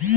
हर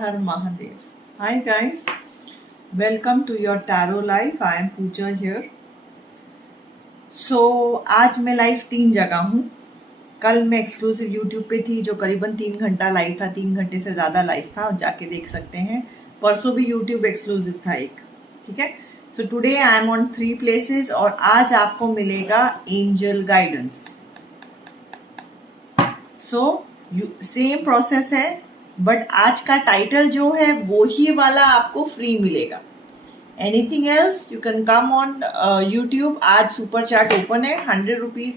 हर Mahadev. Hi guys, welcome to your tarot life. I am Pooja here. So आज मैं live 3 जगह हूँ. कल मैं एक्सक्लूसिव यूट्यूब पे थी जो करीबन 3 घंटा लाइव था, 3 घंटे से ज़्यादा लाइव था, जाके देख सकते हैं. परसों भी यूट्यूब एक्सक्लूसिव था एक, ठीक है. So today I am on 3 places और आज आपको मिलेगा angel guidance. So same process है बट आज का टाइटल जो है वो ही वाला आपको फ्री मिलेगा. Anything else you can come on YouTube. आज सुपर चैट ओपन है. 100 रुपीज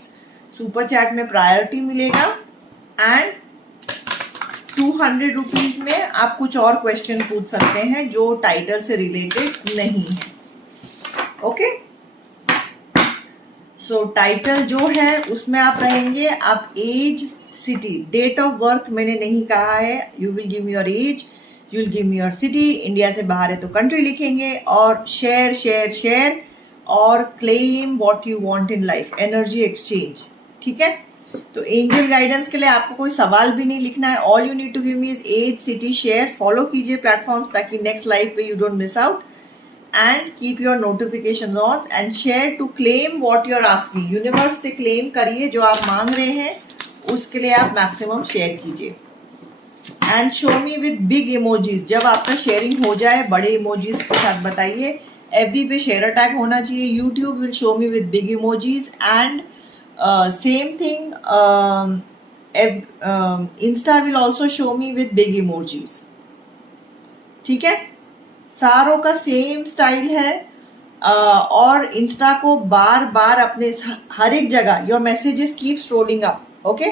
सुपर चैट में प्रायोरिटी मिलेगा एंड 200 रुपीज में आप कुछ और क्वेश्चन पूछ सकते हैं जो टाइटल से रिलेटेड नहीं है. ओके, सो टाइटल जो है उसमें आप रहेंगे. आप age, city, date of birth मैंने नहीं कहा है. You will give me your age, you will give me your city. India से बाहर है तो कंट्री लिखेंगे और शेयर शेयर शेयर और claim what you want in life. Energy exchange, ठीक है. तो एंजल गाइडेंस के लिए आपको कोई सवाल भी नहीं लिखना है. All you need to give me is age, city, share. Follow कीजिए प्लेटफॉर्म्स ताकि नेक्स्ट लाइफ पे you don't miss out. And keep your notifications on and share to claim what you're asking. Universe से claim करिए जो आप मांग रहे हैं, उसके लिए आप मैक्सिमम शेयर कीजिए. And show me with big emojis. जब आपका शेयरिंग हो जाए बड़े इमोजीज के साथ बताइए. एफबी पे शेयर टैग होना चाहिए. YouTube will show me with big emojis and same thing Insta will also show me with big emojis. ठीक है, सारों का सेम स्टाइल है. और इंस्टा को बार बार अपने हर एक जगह your messages keep scrolling up. Okay,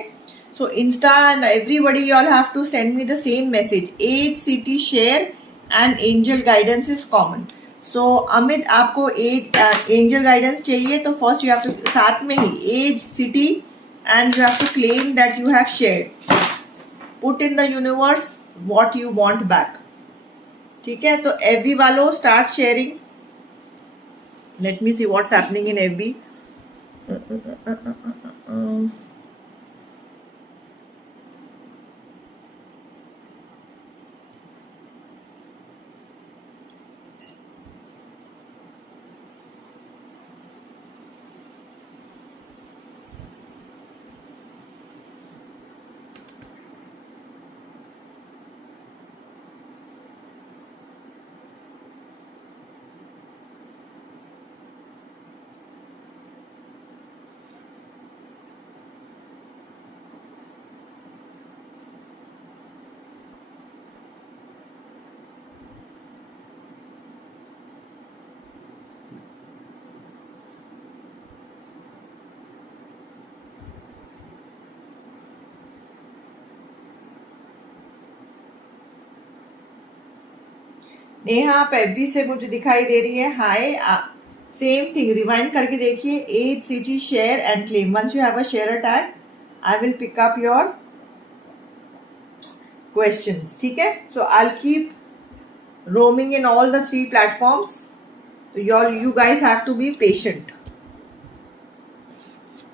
so insta and everybody you all have to send me the same message. Age, city, share and angel guidance is common. So Amit, आपको age angel guidance चाहिए तो first you have to साथ में ही age, city and you have to claim that you have shared. Put in the universe what you want back. ठीक है, तो FB वालों start sharing. Let me see what's happening in FB. Neha, आप FB से मुझे दिखाई दे रही है. हाय, सेम थिंग रिवाइंड करके देखिए. Age, city, share and claim. Once you have a share tag I will pick up your questions. ठीक है, so I will keep roaming in all the 3 platforms. तो you guys have to be patient.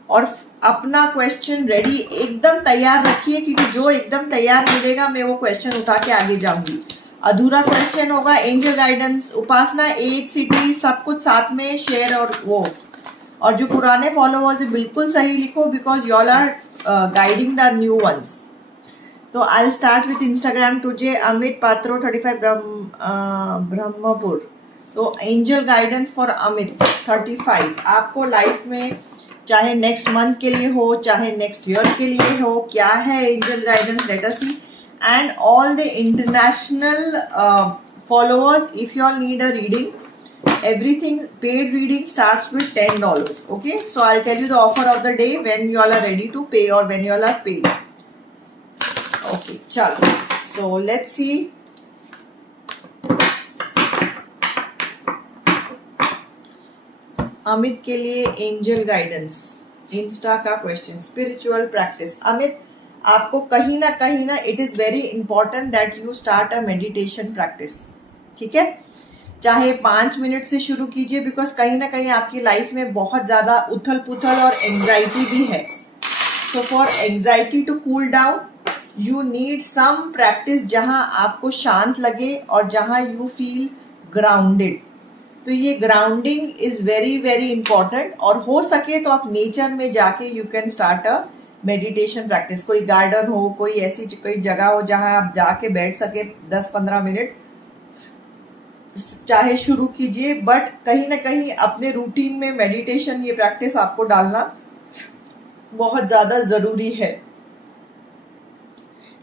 और अपना question ready एकदम तैयार रखिए, क्योंकि जो एकदम तैयार मिलेगा मैं वो क्वेश्चन उठा के आगे जाऊंगी। अधूरा क्वेश्चन होगा एंजल गाइडेंस, उपासना, एज, सिटी, सब कुछ साथ में शेयर और जो पुराने फॉलोअर्स है बिल्कुल सही लिखो, because y'all are guiding the new ones. तो I will start with Instagram today. Amit Patro 35 Brahmapur. तो एंजल गाइडेंस फॉर अमित 35। आपको लाइफ में चाहे नेक्स्ट मंथ के लिए हो, चाहे नेक्स्ट ईयर के लिए हो, क्या है angel guidance, let us see. And all the international followers, if you all need a reading, everything paid reading starts with $10. Okay, so I'll tell you the offer of the day when you all are ready to pay or when you all are paid. Okay, chalo, so let's see. Amit के लिए angel guidance, Insta का question, spiritual practice. Amit, आपको कहीं ना it is very important that you start a meditation practice. ठीक है, चाहे 5 minute से शुरू कीजिए, बिकॉज कहीं ना कहीं आपकी लाइफ में बहुत ज्यादा उथल पुथल और एंजाइटी भी है। So for anxiety to cool down you need some practice जहां आपको शांत लगे और जहां यू फील ग्राउंडेड। तो ये grounding is very very important, और हो सके तो आप नेचर में जाके you can start a meditation practice. कोई गार्डन हो, कोई ऐसी कोई जगह हो जहां आप जाके बैठ सके 10-15 मिनट, चाहे शुरू कीजिए। बट कहीं ना कहीं अपने रूटीन में मेडिटेशन, ये प्रैक्टिस आपको डालना बहुत ज्यादा जरूरी है।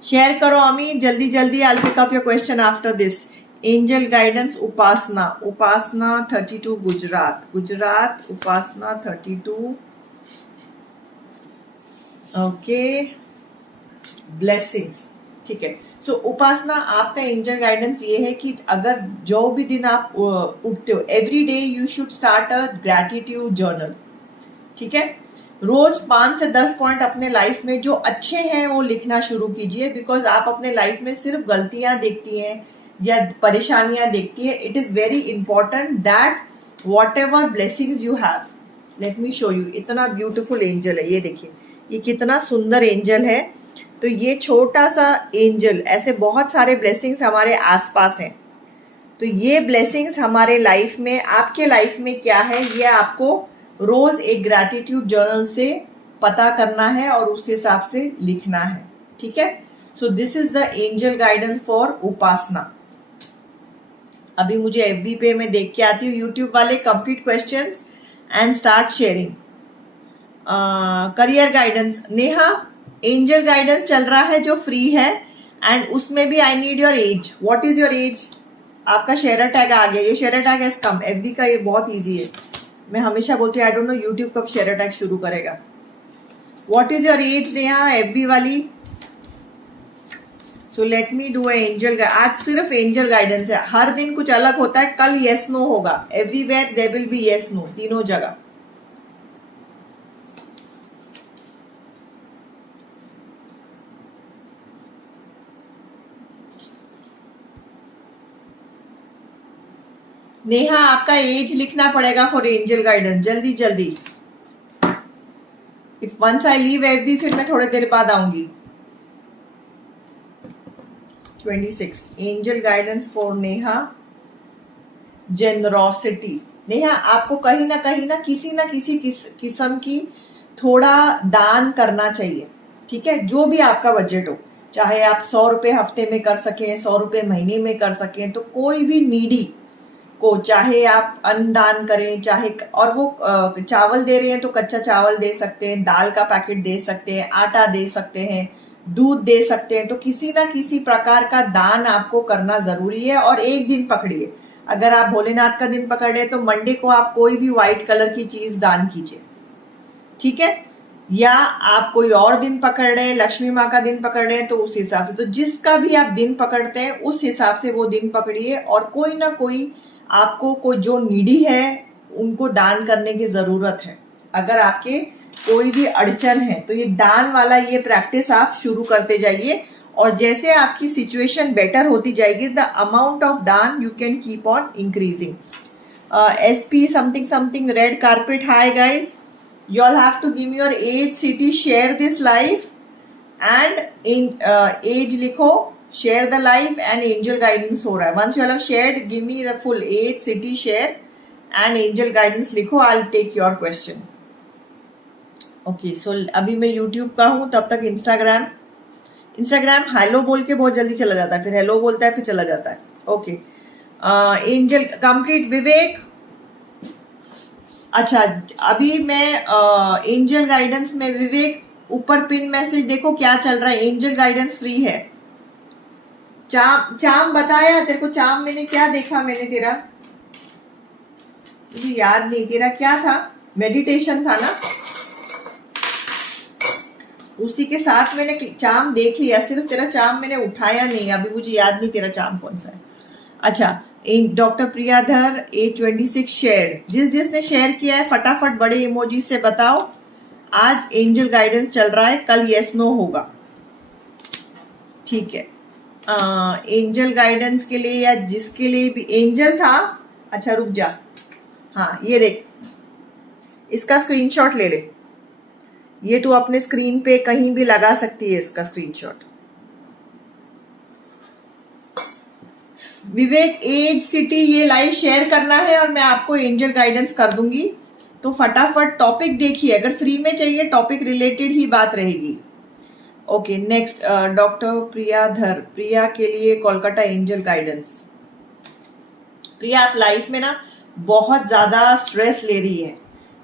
शेयर करो अमी जल्दी जल्दी। I will pick up your question after this. Angel guidance Upasana, Upasana 32 Gujarat, Gujarat Upasana 32। Okay, blessings. ठीक है, सो उपासना आपका एंजल गाइडेंस ये है कि अगर जो भी दिन आप उठते हो, every day you should start a gratitude journal. ठीक है, रोज 5 से 10 पॉइंट अपने लाइफ में जो अच्छे हैं वो लिखना शुरू कीजिए, बिकॉज आप अपने लाइफ में सिर्फ गलतियां देखती हैं या परेशानियां देखती है। It is very important that what ever blessings you have, let me show you. इतना ब्यूटिफुल एंजल है, ये देखिए, ये कितना सुंदर एंजल है। तो ये छोटा सा एंजल, ऐसे बहुत सारे ब्लेसिंग्स हमारे आसपास हैं। तो ये ब्लेसिंग्स हमारे लाइफ में, आपके लाइफ में क्या है, ये आपको रोज एक ग्रैटिट्यूड जर्नल से पता करना है और उस हिसाब से लिखना है। ठीक है, so this is the angel guidance for Upasana. अभी मुझे एफबी पे मैं देख के आती हूँ, यूट्यूब वाले complete questions and start sharing. Career guidance, Neha angel guidance चल रहा है जो फ्री है, एंड उसमें भी I need your age. What is your as? आपका शेयर टैग आ गया, ये शेयर टैग है कम। एफबी का ये बहुत इजी है, मैं हमेशा बोलती हूँ आई डोंट नो यूट्यूब कब शेयर टैग शुरू करेगा। What is your age Neha, FB वाली? So let me do angel. आज सिर्फ एंजल गाइडेंस है, हर दिन कुछ अलग होता है। कल येस नो होगा, everywhere there will be yes no, तीनों जगह। नेहा आपका एज लिखना पड़ेगा फॉर एंजल गाइडेंस, जल्दी जल्दी। If once I leave FB फिर मैं थोड़ी देर बाद आऊंगी। 26 angel guidance for Neha, generosity. Neha आपको कहीं ना किसी किस्म की थोड़ा दान करना चाहिए। ठीक है, जो भी आपका बजट हो, चाहे आप 100 रुपए हफ्ते में कर सकें, 100 रुपए महीने में कर सकें, तो कोई भी नीडी को चाहे आप अन्न दान करें, चाहे, और वो चावल दे रहे हैं तो कच्चा चावल दे सकते हैं, दाल का पैकेट दे सकते हैं, आटा दे सकते हैं, दूध दे सकते हैं। तो किसी ना किसी प्रकार का दान आपको करना जरूरी है। और एक दिन पकड़िए, अगर आप भोलेनाथ का दिन पकड़ रहे तो मंडे को आप कोई भी व्हाइट कलर की चीज दान कीजिए। ठीक है, या आप कोई और दिन पकड़ रहे हैं, लक्ष्मी माँ का दिन पकड़ रहे हैं, तो उस हिसाब से, तो जिसका भी आप दिन पकड़ते हैं उस हिसाब से वो दिन पकड़िए। और कोई ना कोई आपको, कोई जो नीडी है उनको दान करने की जरूरत है। अगर आपके कोई भी अड़चन है तो ये दान वाला ये प्रैक्टिस आप शुरू करते जाइए, और जैसे आपकी सिचुएशन बेटर होती जाएगी द अमाउंट ऑफ दान you can keep on increasing. SP something something red carpet, hi guys. You all have to give me your age, city, share this live and in age लिखो, share the live and angel guidance हो रहा है. Once you all have shared, give me the full age, city, share and angel guidance लिखो. I'll take your question. Okay, so अभी मैं YouTube का हूँ, तब तक इंस्टाग्राम हेलो बोल के बहुत जल्दी चला जाता है, फिर हेलो बोलता है फिर चला जाता है. Okay, angel complete. विवेक, अच्छा अभी मैं एंजल गाइडेंस में, विवेक ऊपर पिन मैसेज देखो क्या चल रहा है. एंजल गाइडेंस फ्री है. चाम बताया तेरे को, चाम मैंने क्या देखा, मैंने तेरा मुझे याद नहीं, तेरा क्या था, मेडिटेशन था ना, उसी के साथ मैंने चाम देख लिया, सिर्फ तेरा चाम मैंने उठाया नहीं, अभी मुझे याद नहीं तेरा चाम कौन सा है. अच्छा, डॉक्टर प्रियाधर A26 शेयर, जिसने शेयर किया है फटाफट बड़े इमोजी से बताओ. आज एंजल गाइडेंस चल रहा है, कल यस नो होगा. ठीक है, एंजल गाइडेंस के लिए या जिसके लिए भी एंजल था. अच्छा रुक जा, हाँ ये देख, इसका स्क्रीनशॉट ले ले, ये तू अपने स्क्रीन पे कहीं भी लगा सकती है इसका स्क्रीनशॉट. विवेक, एज, सिटी, ये लाइव शेयर करना है और मैं आपको एंजल गाइडेंस कर दूंगी. तो फटाफट टॉपिक देखिए, अगर फ्री में चाहिए टॉपिक रिलेटेड ही बात रहेगी. ओके नेक्स्ट, डॉक्टर प्रियाधर, प्रिया के लिए कोलकाता एंजल गाइडेंस. प्रिया, आप लाइफ में ना बहुत ज्यादा स्ट्रेस ले रही है,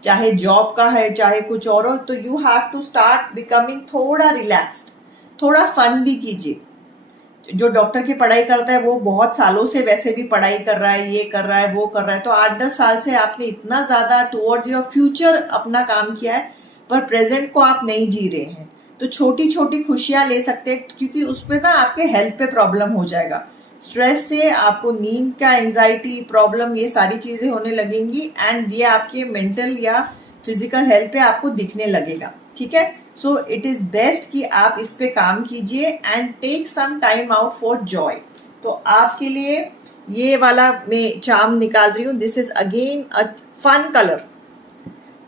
चाहे जॉब का है चाहे कुछ और हो, तो you have to start becoming थोड़ा रिलैक्स्ड, थोड़ा फन भी कीजिए. जो डॉक्टर की पढ़ाई करता है वो बहुत सालों से वैसे भी पढ़ाई कर रहा है, ये कर रहा है वो कर रहा है, तो 8-10 साल से आपने इतना ज्यादा टुवर्ड्स योर फ्यूचर अपना काम किया है, पर प्रेजेंट को आप नहीं जी रहे हैं. तो छोटी छोटी खुशियां ले सकते हैं, क्योंकि उसपे ना आपके हेल्थ पे प्रॉब्लम हो जाएगा. स्ट्रेस से आपको नींद का एंजाइटी प्रॉब्लम, ये सारी चीजें होने लगेंगी एंड ये आपके मेंटल या फिजिकल हेल्थ पे आपको दिखने लगेगा. ठीक है, सो इट इज बेस्ट कि आप इस पे काम कीजिए and take some time out for joy. तो आपके लिए ये वाला मैं चार्म निकाल रही हूँ. This is again a fun colour.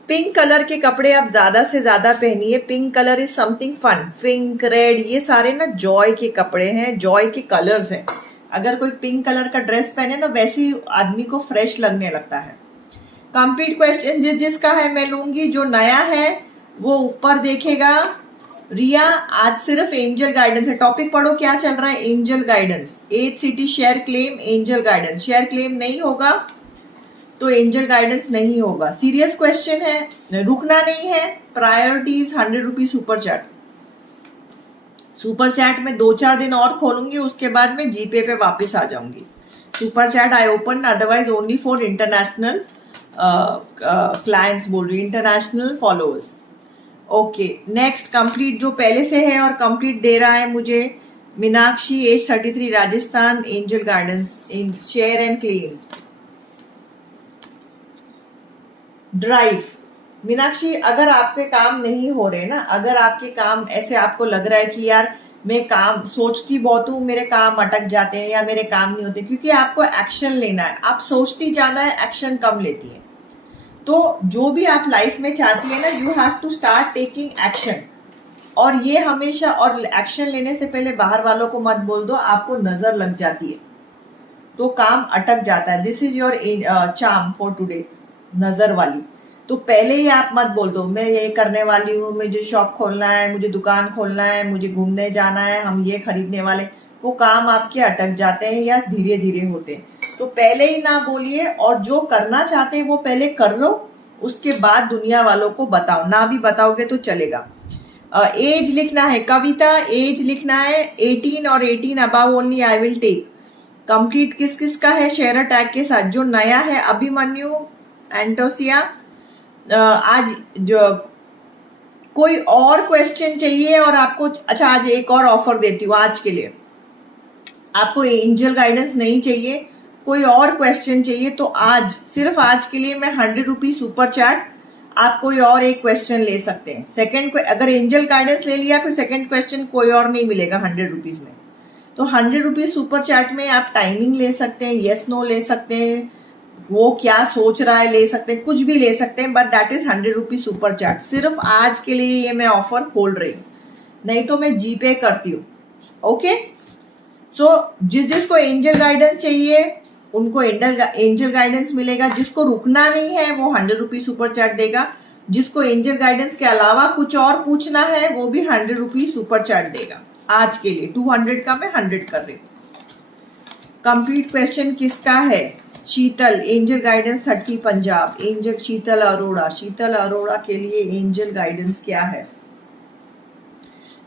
Pink colour के कपड़े आप ज्यादा से ज्यादा पहनिए. Pink colour is something fun. Pink, red, ये सारे ना जॉय के कपड़े हैं, जॉय के कलर्स हैं. अगर कोई पिंक कलर का ड्रेस पहने ना, वैसे ही आदमी को फ्रेश लगने लगता है. कंप्लीट क्वेश्चन जिसका है मैं लूंगी. जो नया है वो ऊपर देखेगा. रिया, आज सिर्फ एंजल गाइडेंस है. टॉपिक पढ़ो क्या चल रहा है. Angel guidance, age, city, share, claim, angel guidance. Share claim नहीं होगा तो एंजल गाइडेंस नहीं होगा. सीरियस क्वेश्चन है, रुकना नहीं है. Priorities 100 rupees super chat. Super chat में 2-4 दिन और खोलूंगी, उसके बाद में जीपे पे वापस आ जाऊंगी. Super chat I open, otherwise only for international clients बोल रही, international followers. Okay next, complete जो पहले से है और कंप्लीट दे रहा है मुझे Meenakshi, age 33, Rajasthan, angel guidance in share and claim. Drive. Meenakshi, अगर आपके काम नहीं हो रहे ना, अगर आपके काम ऐसे आपको लग रहा है कि यार मैं काम सोचती बहुत हूँ, मेरे काम अटक जाते हैं या मेरे काम नहीं होते, क्योंकि आपको एक्शन लेना है. आप सोचती ज्यादा है, एक्शन कम लेती है. तो जो भी आप लाइफ में चाहती है ना, you have to start taking action. और ये हमेशा, और एक्शन लेने से पहले बाहर वालों को मत बोल दो, आपको नजर लग जाती है तो काम अटक जाता है. This is your charm for today, नजर वाली. तो पहले ही आप मत बोल दो मैं ये करने वाली हूँ, मुझे शॉप खोलना है, मुझे दुकान खोलना है, मुझे घूमने जाना है, हम ये खरीदने वाले. वो काम आपके अटक जाते हैं या धीरे धीरे होते हैं. तो पहले ही ना बोलिए, और जो करना चाहते हैं वो पहले कर लो, उसके बाद दुनिया वालों को बताओ. ना भी बताओगे तो चलेगा. एज लिखना है. कविता, एज लिखना है 18 और 18 above only I will take. Complete किस किस का है शेयर टैग के साथ. जो नया है अभिमन्यु, एंटोसिया, आज जो कोई और क्वेश्चन चाहिए और आपको, अच्छा आज एक और ऑफर देती हूँ आज के लिए. आपको एंजल गाइडेंस नहीं चाहिए, कोई और क्वेश्चन चाहिए, तो आज सिर्फ आज के लिए मैं 100 रुपीज सुपर चैट, आप कोई और एक क्वेश्चन ले सकते हैं. सेकंड, अगर एंजल गाइडेंस ले लिया फिर सेकंड क्वेश्चन कोई और नहीं मिलेगा 100 रुपीज में. तो 100 रुपीज सुपर चैट में आप टाइमिंग ले सकते हैं, यस नो ले सकते हैं, वो क्या सोच रहा है ले सकते हैं, कुछ भी ले सकते हैं, but that is 100 rupees super chat. सिर्फ आज के लिए ये मैं ऑफर खोल रही हूँ, नहीं तो मैं जीपे करती हूँ। ओके, सो जिसको एंजल गाइडेंस चाहिए उनको एंजल गाइडेंस मिलेगा। जिसको रुकना नहीं है वो 100 रुपीज सुपर चैट देगा। जिसको एंजल गाइडेंस के अलावा कुछ और पूछना है वो भी 100 रुपीज सुपर चैट देगा। आज के लिए 200 का मैं 100 कर रही हूँ। कंप्लीट क्वेश्चन किसका है? शीतल, एंजल गाइडेंस 30 पंजाब। एंजल शीतल अरोड़ा, शीतल अरोड़ा के लिए एंजल गाइडेंस क्या है?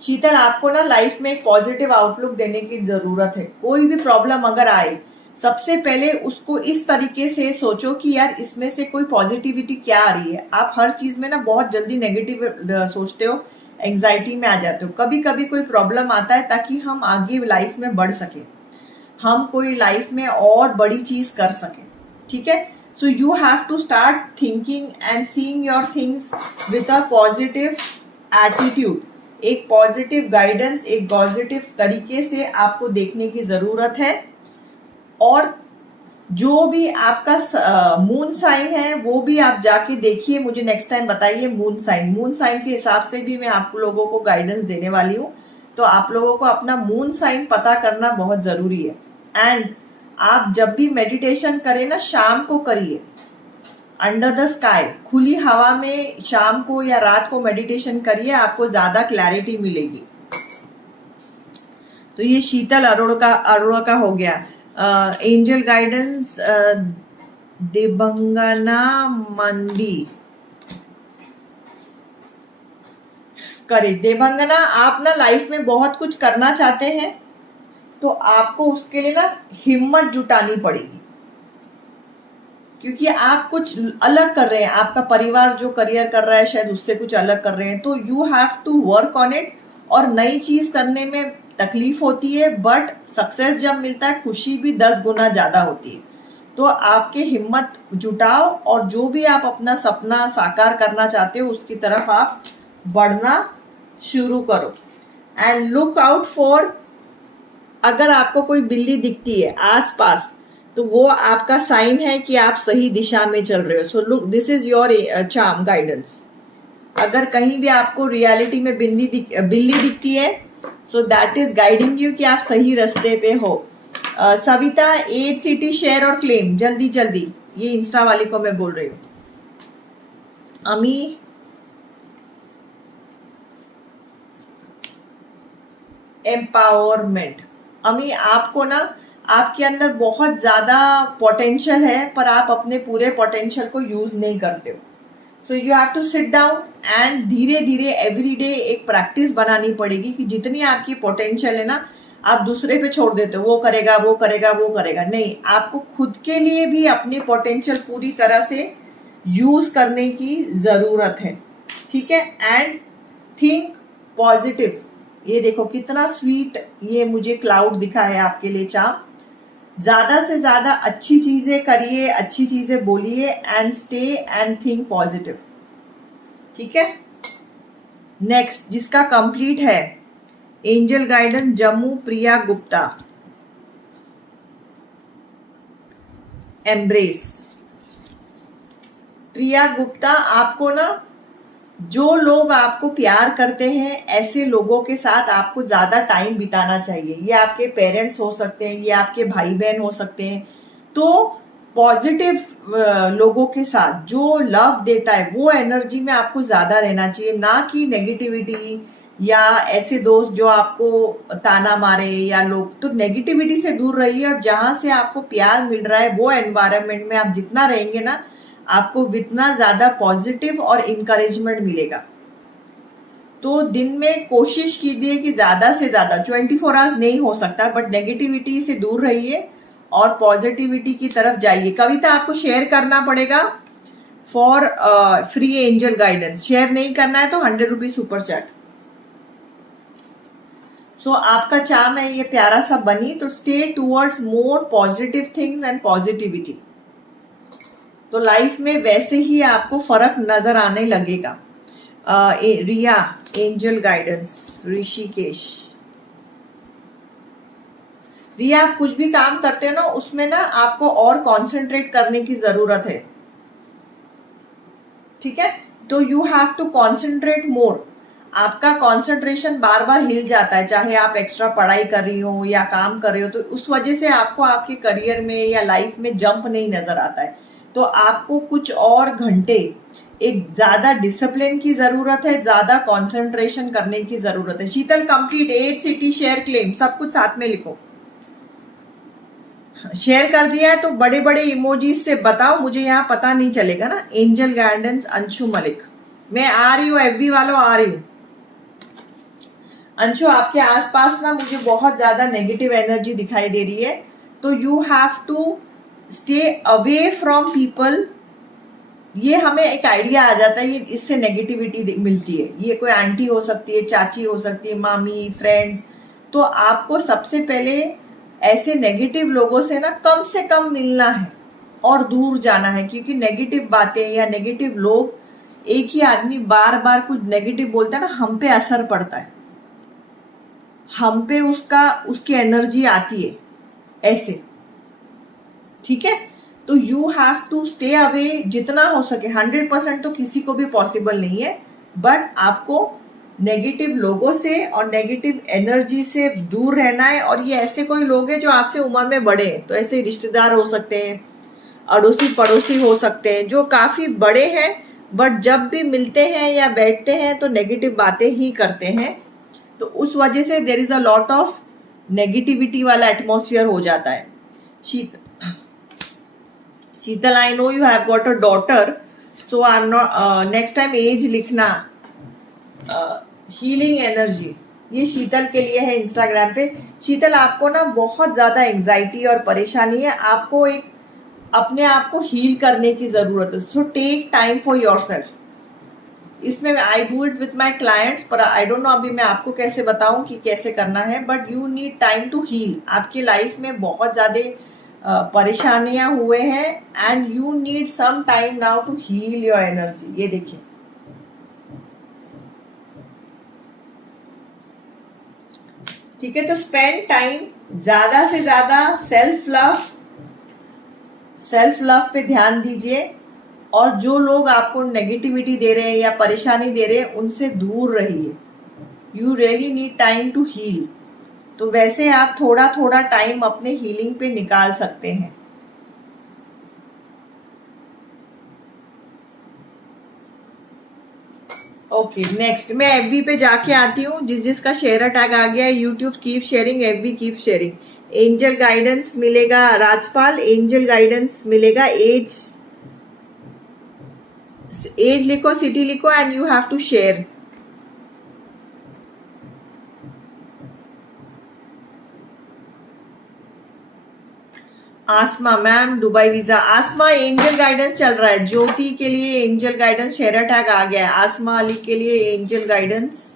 शीतल, आपको ना लाइफ में एक पॉजिटिव आउटलुक देने की जरूरत है। कोई भी प्रॉब्लम अगर आए, सबसे पहले उसको इस तरीके से सोचो कि यार इसमें से कोई पॉजिटिविटी क्या आ रही है। आप हर चीज में ना बहुत जल्दी नेगेटिव सोचते हो, एंग्जाइटी में आ जाते हो। कभी कभी कोई प्रॉब्लम आता है ताकि हम आगे लाइफ में बढ़ सके, हम कोई लाइफ में और बड़ी चीज कर सके। ठीक है, so you have to start thinking and seeing your things with a positive attitude. एक पॉजिटिव गाइडेंस, एक पॉजिटिव तरीके से आपको देखने की जरूरत है। और जो भी आपका मून साइन है वो भी आप जाके देखिए, मुझे नेक्स्ट टाइम बताइए मून साइन के हिसाब से भी मैं आप लोगों को गाइडेंस देने वाली हूँ। तो आप लोगों को अपना मून साइन पता करना बहुत जरूरी है। एंड आप जब भी मेडिटेशन करें ना, शाम को करिए, अंडर द स्काई, खुली हवा में शाम को या रात को मेडिटेशन करिए, आपको ज्यादा क्लैरिटी मिलेगी। तो ये शीतल अरोड़ा का हो गया। एंजल गाइडेंस देबंगना मंडी करे। देबंगना, आप ना लाइफ में बहुत कुछ करना चाहते हैं, तो आपको उसके लिए ना हिम्मत जुटानी पड़ेगी, क्योंकि आप कुछ अलग कर रहे हैं। आपका परिवार जो करियर कर रहा है शायद उससे कुछ अलग कर रहे हैं, तो you have to work on it. और नई चीज करने में तकलीफ होती है, बट सक्सेस जब मिलता है खुशी भी 10 गुना ज्यादा होती है। तो आपके हिम्मत जुटाओ और जो भी आप अपना सपना साकार करना चाहते हो उसकी तरफ आप बढ़ना शुरू करो। एंड लुक आउट फॉर, अगर आपको कोई बिल्ली दिखती है आसपास तो वो आपका साइन है कि आप सही दिशा में चल रहे हो। So look, this is your charm guidance. अगर कहीं भी आपको रियलिटी में बिल्ली दिखती है, so that is guiding you कि आप सही रास्ते पे हो। सविता, 8 सिटी शेयर और क्लेम जल्दी जल्दी, ये इंस्टा वाली को मैं बोल रही हूँ। अमी, एम्पावरमेंट। अमी, आपको ना आपके अंदर बहुत ज्यादा पोटेंशियल है, पर आप अपने पूरे पोटेंशियल को यूज नहीं करते हो। So you have to sit down and धीरे धीरे एवरीडे एक प्रैक्टिस बनानी पड़ेगी कि जितनी आपकी पोटेंशियल है ना, आप दूसरे पे छोड़ देते हो, वो करेगा वो करेगा वो करेगा। नहीं, आपको खुद के लिए भी अपने पोटेंशियल पूरी तरह से यूज करने की जरूरत है। ठीक है, एंड थिंक पॉजिटिव। ये देखो कितना स्वीट ये मुझे क्लाउड दिखा है आपके लिए चाम। ज्यादा से ज्यादा अच्छी चीजें करिए, अच्छी चीजें बोलिए and stay and think positive. ठीक है, नेक्स्ट जिसका कंप्लीट है एंजल गाइडेंस जम्मू, प्रिया गुप्ता, एम्ब्रेस। प्रिया गुप्ता, आपको ना जो लोग आपको प्यार करते हैं ऐसे लोगों के साथ आपको ज्यादा टाइम बिताना चाहिए। ये आपके पेरेंट्स हो सकते हैं, ये आपके भाई बहन हो सकते हैं। तो पॉजिटिव लोगों के साथ जो लव देता है वो एनर्जी में आपको ज्यादा रहना चाहिए, ना कि नेगेटिविटी या ऐसे दोस्त जो आपको ताना मारे या लोग। तो नेगेटिविटी से दूर रहिए और जहां से आपको प्यार मिल रहा है वो एनवायरनमेंट में आप जितना रहेंगे ना, आपको उतना ज्यादा पॉजिटिव और इंकरेजमेंट मिलेगा। तो दिन में कोशिश कीजिए कि ज्यादा से ज्यादा 24 आवर्स नहीं हो सकता, बट नेगेटिविटी से दूर रहिए और पॉजिटिविटी की तरफ जाइए। कविता, आपको शेयर करना पड़ेगा for free angel guidance. Share नहीं करना है तो 100 रुपीज सुपर चैट। सो आपका चार्म है ये प्यारा सा बनी, तो stay towards more positive things and positivity. तो लाइफ में वैसे ही आपको फर्क नजर आने लगेगा। रिया, एंजल गाइडेंस, ऋषिकेश। रिया, आप कुछ भी काम करते हो ना, उसमें ना आपको और कॉन्सेंट्रेट करने की जरूरत है, ठीक है? तो यू हैव टू कॉन्सेंट्रेट मोर। आपका कॉन्सेंट्रेशन बार बार हिल जाता है, चाहे आप एक्स्ट्रा पढ़ाई कर रही हो या काम कर रही हो, तो उस वजह से आपको आपके करियर में या लाइफ में जंप नहीं नजर आता है। तो आपको कुछ और घंटे एक ज्यादा डिसिप्लिन की जरूरत है, ज्यादा कॉन्सेंट्रेशन करने की जरूरत है। शीतल, कंप्लीट 8 सिटी शेयर क्लेम, सब कुछ साथ में लिखो। शेयर कर दिया है तो बड़े बड़े इमोजीज से बताओ, मुझे यहाँ पता नहीं चलेगा ना। एंजल गाइडेंस, अंशु मलिक, मैं आ रही हूँ, एफबी वालों आ रही हूँ। अंशु, आपके आसपास ना मुझे बहुत ज्यादा नेगेटिव एनर्जी दिखाई दे रही है, तो you have to stay away from people. ये हमें एक आइडिया आ जाता है, ये इससे नेगेटिविटी मिलती है। ये कोई आंटी हो सकती है, चाची हो सकती है, मामी, फ्रेंड्स। तो आपको सबसे पहले ऐसे नेगेटिव लोगों से कम मिलना है और दूर जाना है, क्योंकि नेगेटिव बातें या नेगेटिव लोग, एक ही आदमी बार बार कुछ नेगेटिव बोलता है ना, हम पे असर पड़ता है, हम पे उसकी एनर्जी आती है ऐसे, ठीक है? तो you have to stay away जितना हो सके। 100% तो किसी को भी पॉसिबल नहीं है, बट आपको नेगेटिव लोगों से और नेगेटिव एनर्जी से दूर रहना है। और ये ऐसे कोई लोग हैं जो आपसे उम्र में बड़े हैं, तो ऐसे रिश्तेदार हो सकते हैं, अड़ोसी पड़ोसी हो सकते हैं जो काफी बड़े हैं, बट जब भी मिलते हैं या बैठते हैं तो नेगेटिव बातें ही करते हैं। तो उस वजह से there is a lot of negativity वाला एटमोसफियर हो जाता है। Sheetal, I know you have got a daughter, so I am not, next time age लिखना। हीलिंग एनर्जी, ये शीतल के लिए है इंस्टाग्राम पे। शीतल, आपको ना बहुत ज्यादा एंजाइटी और परेशानी है, आपको एक अपने आप को हील करने की जरूरत है। So take time for yourself. इसमें I do it with my clients, पर आई डोंट नो अभी मैं आपको कैसे बताऊं कि कैसे करना है, but you need time to heal. आपकी लाइफ में बहुत ज्यादा परेशानियां हुए हैं, and you need some time now to heal your energy. ये देखिए, ठीक है? तो स्पेंड टाइम, ज्यादा से ज्यादा सेल्फ लव पे ध्यान दीजिए, और जो लोग आपको नेगेटिविटी दे रहे हैं या परेशानी दे रहे हैं उनसे दूर रहिए। You really need time to heal. तो वैसे आप थोड़ा थोड़ा टाइम अपने हीलिंग पे निकाल सकते हैं। ओके, नेक्स्ट मैं एफबी पे जाके आती हूँ। जिसका शेयर टैग आ गया है, YouTube keep sharing, FB keep sharing. Angel guidance मिलेगा, राजपाल एंजल गाइडेंस मिलेगा। एज लिखो, सिटी लिखो, and you have to share. Asma ma'am, Dubai visa. Asma, angel guidance चल रहा है। ज्योति के लिए एंजल गाइडेंस शेयर टैग आ गया है। आसमा अली के लिए एंजल गाइडेंस।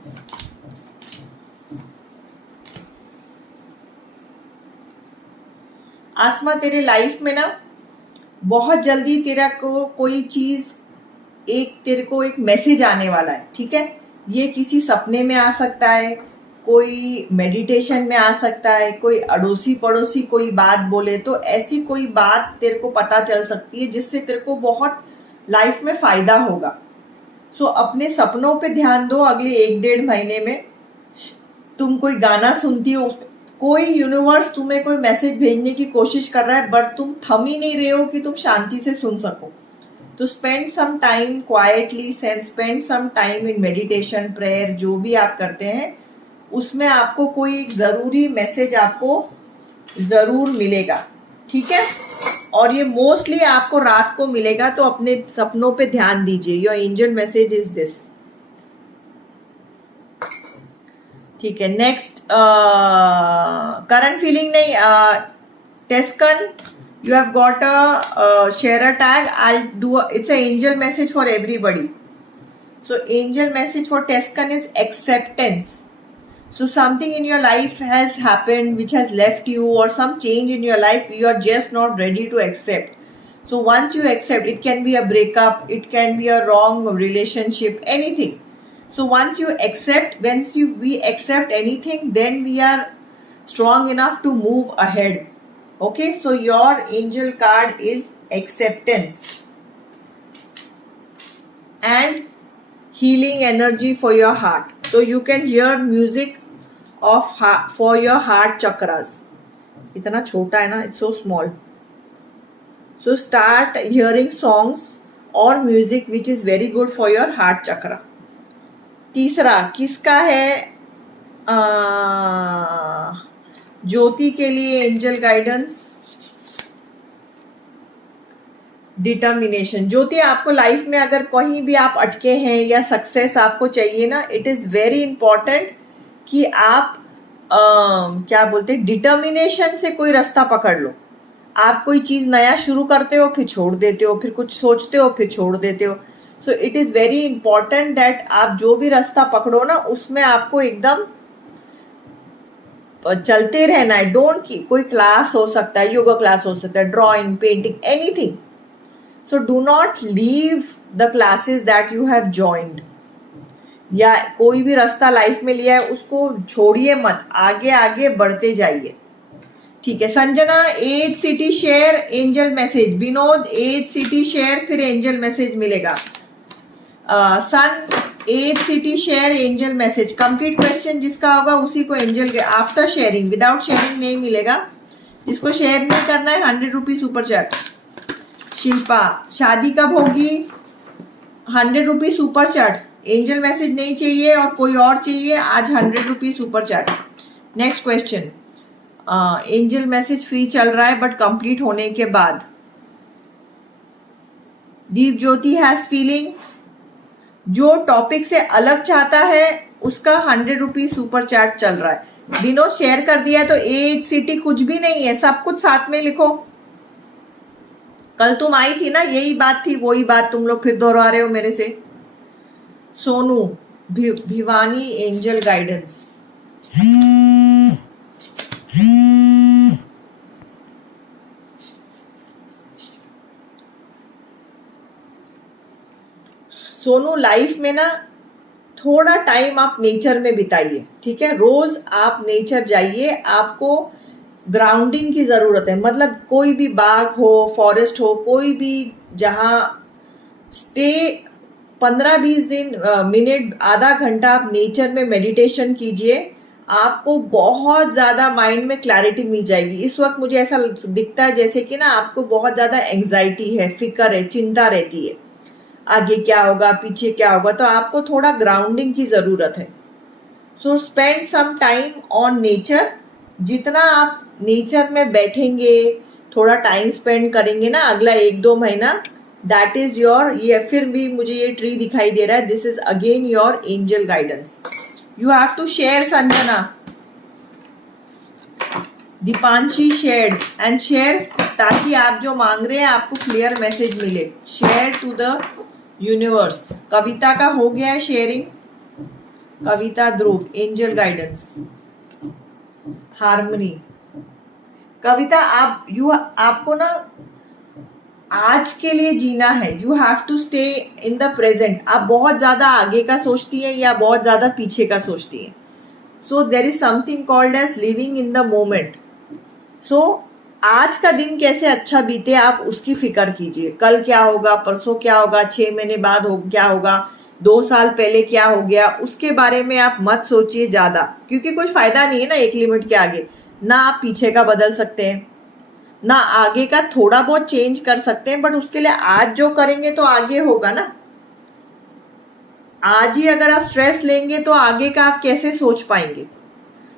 आसमा, तेरे लाइफ में ना बहुत जल्दी तेरा को कोई चीज, तेरे को एक मैसेज आने वाला है, ठीक है? ये किसी सपने में आ सकता है, कोई मेडिटेशन में आ सकता है, कोई अड़ोसी पड़ोसी कोई बात बोले, तो ऐसी कोई बात तेरे को पता चल सकती है जिससे तेरे को बहुत लाइफ में फायदा होगा। सो अपने सपनों पे ध्यान दो। अगले 1-1.5 महीने में तुम कोई गाना सुनती हो, कोई यूनिवर्स तुम्हें कोई मैसेज भेजने की कोशिश कर रहा है, बट तुम थम ही नहीं रहे हो कि तुम शांति से सुन सको। तो spend some time quietly, spend some time in meditation, prayer, जो भी आप करते हैं उसमें आपको कोई जरूरी मैसेज आपको जरूर मिलेगा, ठीक है? और ये मोस्टली आपको रात को मिलेगा। तो अपने सपनों पे ध्यान दीजिए। Your angel message is this, ठीक है? नेक्स्ट, करंट फीलिंग नहीं, टेस्कन, you have got a share a tag. I'll do it's an angel message for everybody. So angel message for Tescan is acceptance. So something in your life has happened which has left you, or some change in your life you are just not ready to accept. So once you accept, it can be a breakup, it can be a wrong relationship, anything. So once you accept, we accept anything, then we are strong enough to move ahead. Okay, so your angel card is acceptance and healing energy for your heart. So you can hear music of heart for your heart chakras. इतना छोटा है ना, it's so small. So start hearing songs or music which is very good for your heart chakra. तीसरा किसका है? ज्योति के लिए angel guidance, determination. ज्योति, आपको लाइफ में अगर कहीं भी आप अटके हैं या सक्सेस आपको चाहिए ना, इट इज वेरी इंपॉर्टेंट कि आप क्या बोलते हैं, डिटर्मिनेशन से कोई रास्ता पकड़ लो. आप कोई चीज नया शुरू करते हो, फिर छोड़ देते हो, फिर कुछ सोचते हो, फिर छोड़ देते हो. सो it is very important that आप जो भी रास्ता पकड़ो ना, उसमें आपको एकदम चलते रहना है. डोंट की कोई क्लास हो सकता है, योगा क्लास हो सकता है, drawing, painting, anything. So do not leave the classes that you have joined. या कोई भी रास्ता लाइफ में लिया है उसको छोड़िए मत, आगे आगे बढ़ते जाइए. ठीक है. Sanjana, age, city, share, angel message. Vinod, age, city, share, फिर एंजल मैसेज मिलेगा. सन, age, city, share, angel message. Complete question जिसका होगा उसी को एंजल के आफ्टर शेयरिंग. विदाउट शेयरिंग नहीं मिलेगा. जिसको शेयर नहीं करना है 100 रुपीज सुपर चैट. शिल्पा, शादी कब होगी? 100 rupees super chat. Angel message नहीं चाहिए और कोई और चाहिए, आज 100 rupees super chat. Next question. Angel message free चल रहा है बट कंप्लीट होने के बाद. दीप ज्योति हैज फीलिंग. जो टॉपिक से अलग चाहता है उसका 100 रुपीज सुपर चैट चल रहा है. विनोद, शेयर कर दिया तो एज, सिटी कुछ भी नहीं है, सब कुछ साथ में लिखो. कल तुम आई थी ना, यही बात थी, वही बात तुम लोग फिर दोहरा रहे हो मेरे से. Sonu, Bhiwani, angel guidance. Sonu, life में ना थोड़ा टाइम आप नेचर में बिताइए. ठीक है, रोज आप नेचर जाइए. आपको ग्राउंडिंग की जरूरत है. मतलब कोई भी बाग हो, फॉरेस्ट हो, कोई भी जहां स्टे 15-20 मिनट, आधा घंटा आप नेचर में मेडिटेशन कीजिए. आपको बहुत ज्यादा माइंड में क्लैरिटी मिल जाएगी. इस वक्त मुझे ऐसा दिखता है जैसे कि ना आपको बहुत ज्यादा एंजाइटी है, फिक्र है, चिंता रहती है, आगे क्या होगा, पीछे क्या होगा. तो आपको थोड़ा ग्राउंडिंग की जरूरत है. So spend some time on nature. जितना आप नेचर में बैठेंगे, थोड़ा टाइम स्पेंड करेंगे ना अगला 1-2 महीना, दैट इज योर. ये फिर भी मुझे ये ट्री दिखाई दे रहा है. This is again your angel guidance. You have to share. Sanjana, Deepanshi, share and share, ताकि आप जो मांग रहे हैं आपको क्लियर मैसेज मिले. Share to the universe. Kavita का हो गया है sharing. Kavita, Dhruv, angel guidance, harmony. Kavita, आपको ना आज के लिए जीना है. You have to stay in the present. आप बहुत ज्यादा आगे का सोचती है या बहुत ज्यादा पीछे का सोचती है. So there is something called as living in the moment. So आज का दिन कैसे अच्छा बीते, आप उसकी फिक्र कीजिए. कल क्या होगा, परसों क्या होगा, 6 महीने बाद क्या होगा, 2 साल पहले क्या हो गया, उसके बारे में आप मत सोचिए ज्यादा, क्योंकि कोई फायदा नहीं है ना एक लिमिट के आगे. ना आप पीछे का बदल सकते हैं, ना आगे का थोड़ा बहुत चेंज कर सकते हैं, बट उसके लिए आज जो करेंगे तो आगे होगा ना. आज ही अगर आप स्ट्रेस लेंगे तो आगे का आप कैसे सोच पाएंगे.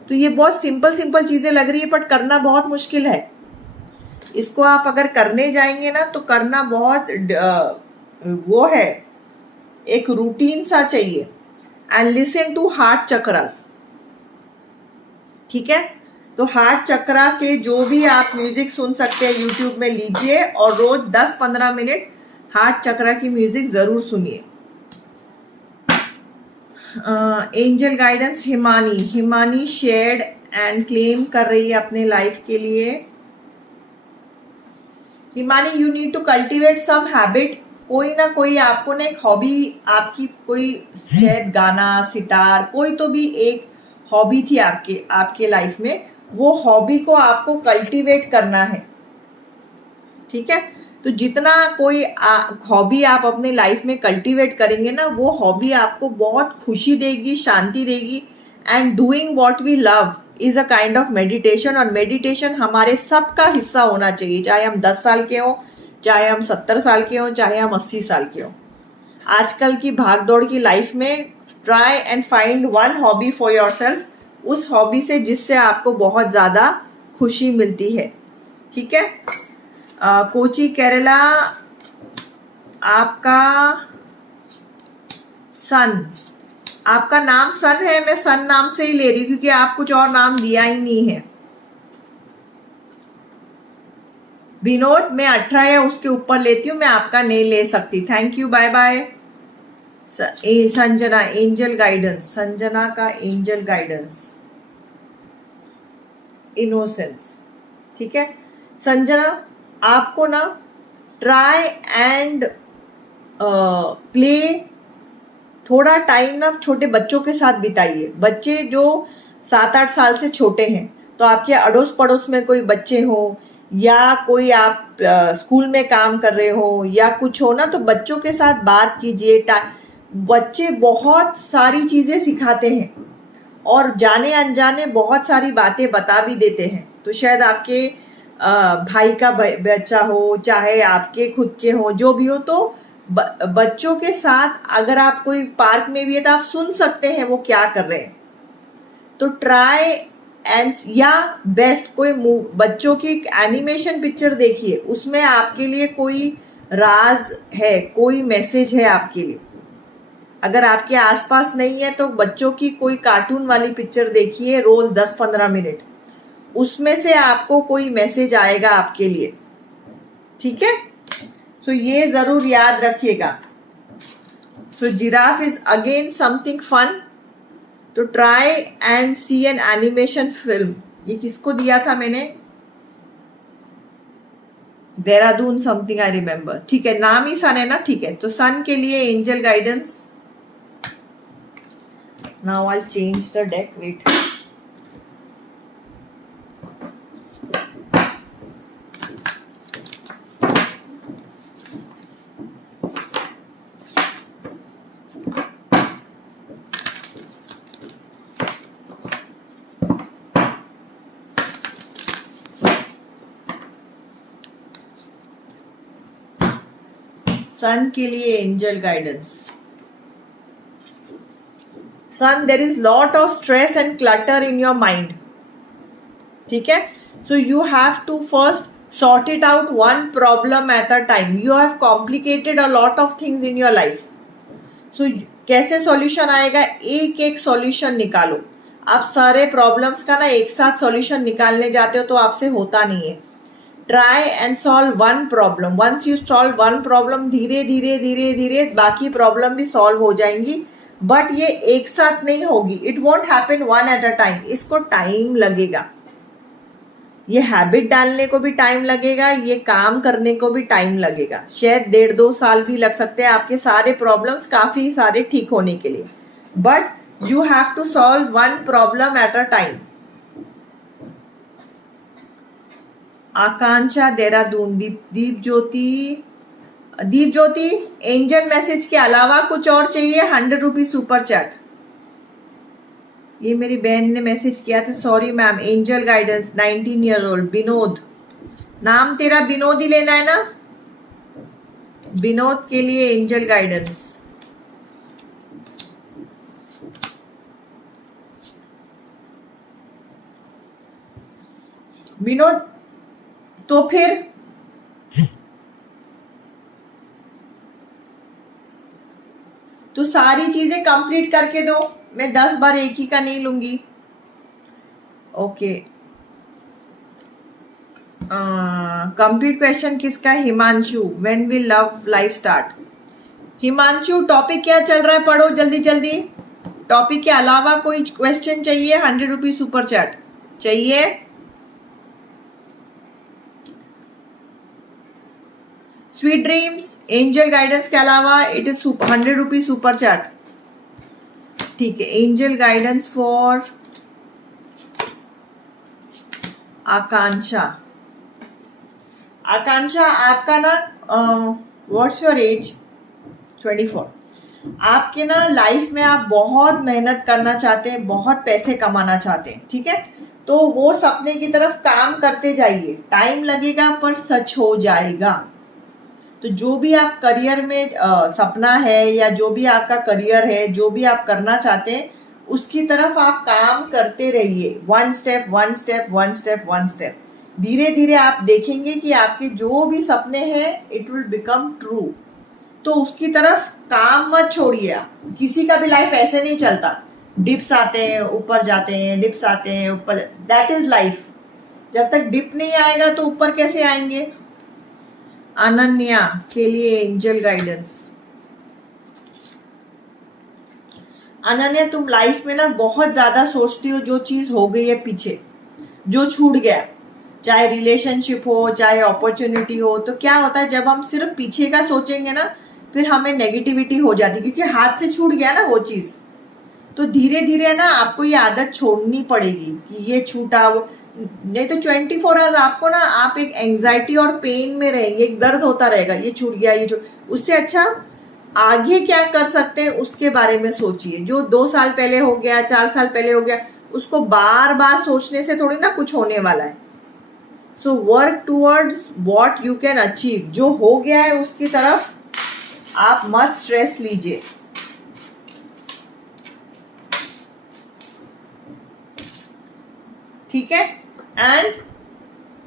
तो ये बहुत सिंपल चीजें लग रही है, बट करना बहुत मुश्किल है. इसको आप अगर करने जाएंगे ना तो करना बहुत वो है, एक रूटीन सा चाहिए. And listen to heart chakras. ठीक है, तो हार्ट चक्रा के जो भी आप म्यूजिक सुन सकते हैं यूट्यूब में लीजिए और रोज 10-15 मिनट हार्ट चक्रा की म्यूजिक जरूर सुनिए. Angel guidance, Himani shared and claim कर रही है अपने लाइफ के लिए. Himani, you need to cultivate some habit. कोई ना कोई आपको ना एक हॉबी, आपकी कोई शायद गाना, सितार, कोई तो भी एक हॉबी थी आपके लाइफ में, वो हॉबी को आपको कल्टीवेट करना है, ठीक है। तो जितना कोई हॉबी आप अपने लाइफ में कल्टीवेट करेंगे ना, वो हॉबी आपको बहुत खुशी देगी, शांति देगी। And doing what we love is a kind of meditation, और मेडिटेशन हमारे सबका हिस्सा होना चाहिए, चाहे हम 10 साल के हों, चाहे हम 70 साल के हों, चाहे हम 80 साल के हों। आजकल की भागदौड़ की लाइफ में try and find one hobby for yourself, उस हॉबी से जिससे आपको बहुत ज़्यादा खुशी मिलती है, ठीक है। कोची केरला, आपका सन, आपका नाम सन है, मैं सन नाम से ही ले रही हूँ क्योंकि आप कुछ और नाम दिया ही नहीं है। विनोद, मैं 18 या उसके ऊपर लेती हूँ, मैं आपका नहीं ले सकती। Thank you, bye bye. Sanjana, angel guidance, Sanjana का एंजल गाइडेंस, इनोसेंस, ठीक है। संजना, आपको ना ट्राई एंड प्ले, थोड़ा टाइम ना छोटे बच्चों के साथ बिताइए। बच्चे जो 7-8 साल से छोटे हैं, तो आपके अड़ोस पड़ोस में कोई बच्चे हो, या कोई आप स्कूल में काम कर रहे हो या कुछ हो ना, तो बच्चों के साथ बात कीजिए। बच्चे बहुत सारी चीज़ें सिखाते हैं और जाने अनजाने बहुत सारी बातें बता भी देते हैं। तो शायद आपके भाई का बच्चा हो, चाहे आपके खुद के हो, जो भी हो, तो बच्चों के साथ अगर आप कोई पार्क में भी है तो आप सुन सकते हैं वो क्या कर रहे हैं। तो ट्राई एंड, या बेस्ट कोई बच्चों की एनिमेशन पिक्चर देखिए, उसमें आपके लिए कोई राज है, कोई मैसेज है आपके लिए। अगर आपके आसपास नहीं है तो बच्चों की कोई कार्टून वाली पिक्चर देखिए रोज 10-15 मिनट, उसमें से आपको कोई मैसेज आएगा आपके लिए, ठीक है। सो ये जरूर याद रखिएगा। So giraffe is again something fun, तो try and see an animation film. ये किसको दिया था मैंने? देहरादून समथिंग, आई रिमेम्बर, ठीक है। नाम ही सन है ना, ठीक है। तो सन के लिए angel guidance. Now I change the deck, wait. Son के लिए angel guidance. Son, there is lot of stress and clutter in your mind, ठीक है। So you have to first sort it out one problem at a time. You have complicated a lot of things in your life. So कैसे solution आएगा? एक एक solution निकालो। आप सारे problems का ना एक साथ सॉल्यूशन निकालने जाते हो तो आपसे होता नहीं है। Try and solve one problem. Once you solve one problem, धीरे धीरे धीरे धीरे बाकी प्रॉब्लम भी सॉल्व हो जाएंगी, बट ये एक साथ नहीं होगी। It won't happen one eight a time, इसको टाइम लगेगा। ये हैबिट डालने को भी टाइम लगेगा, ये काम करने को भी टाइम लगेगा। शायद 1.5-2 साल भी लग सकते हैं आपके सारे प्रॉब्लम्स काफी सारे ठीक होने के लिए, but you have to solve one problem at a time. Akanksha, Dehradun. Deep Jyoti, angel message के अलावा कुछ और चाहिए? 100 रुपीज सुपर चैट। ये मेरी बहन ने मैसेज किया था, sorry ma'am. Angel guidance, 19 year old. Vinod, नाम तेरा विनोद ही लेना है ना? विनोद के लिए एंजल गाइडेंस। विनोद, तो फिर तो सारी चीजें कंप्लीट करके दो, मैं 10 बार एक ही का नहीं लूंगी। ओके, कंप्लीट क्वेश्चन किसका? Himanshu. When will love life start? Himanshu, topic क्या चल रहा है? पढ़ो जल्दी जल्दी। टॉपिक के अलावा कोई क्वेश्चन चाहिए? 100 रुपीज सुपर चैट चाहिए? स्वीट ड्रीम्स, एंजल गाइडेंस के अलावा it is 100 rupees super chat, ठीक है। एंजल गाइडेंस फॉर आकांक्षा। आकांक्षा आपका ना व्हाट्स योर एज? 24। आपके ना लाइफ में आप बहुत मेहनत करना चाहते हैं, बहुत पैसे कमाना चाहते हैं, ठीक है? तो वो सपने की तरफ काम करते जाइए, टाइम लगेगा पर सच हो जाएगा। तो जो भी आप करियर में सपना है या जो भी आपका करियर है, जो भी आप करना चाहते हैं, उसकी तरफ आप काम करते रहिए। One step one step one step one step. धीरे धीरे आप देखेंगे कि आपके जो भी सपने हैं इट विल बिकम ट्रू। तो उसकी तरफ काम मत छोड़िए आप। किसी का भी लाइफ ऐसे नहीं चलता, डिप्स आते हैं ऊपर जाते हैं, डिप्स आते हैं ऊपर, दैट इज लाइफ। जब तक डिप नहीं आएगा तो ऊपर कैसे आएंगे? अनन्या के लिए एंजल गाइडेंस। अनन्या, तुम लाइफ में ना बहुत ज्यादा सोचती हो, जो चीज हो गई है पीछे, जो छूट गया, चाहे रिलेशनशिप हो चाहे अपॉर्चुनिटी हो, तो क्या होता है जब हम सिर्फ पीछे का सोचेंगे ना, फिर हमें नेगेटिविटी हो जाती है, क्योंकि हाथ से छूट गया ना वो चीज। तो धीरे धीरे ना आपको ये आदत छोड़नी पड़ेगी कि ये छूटा वो, नहीं तो 24 आवर्स आपको ना, आप एक एंजाइटी और पेन में रहेंगे, एक दर्द होता रहेगा, ये छूट गया ये छूट। उससे अच्छा आगे क्या कर सकते हैं उसके बारे में सोचिए। जो 2 साल पहले हो गया, 4 साल पहले हो गया, उसको बार बार सोचने से थोड़ी ना कुछ होने वाला है। So work towards what you can achieve. जो हो गया है उसकी तरफ आप मत स्ट्रेस लीजिए। ठीक है? एंड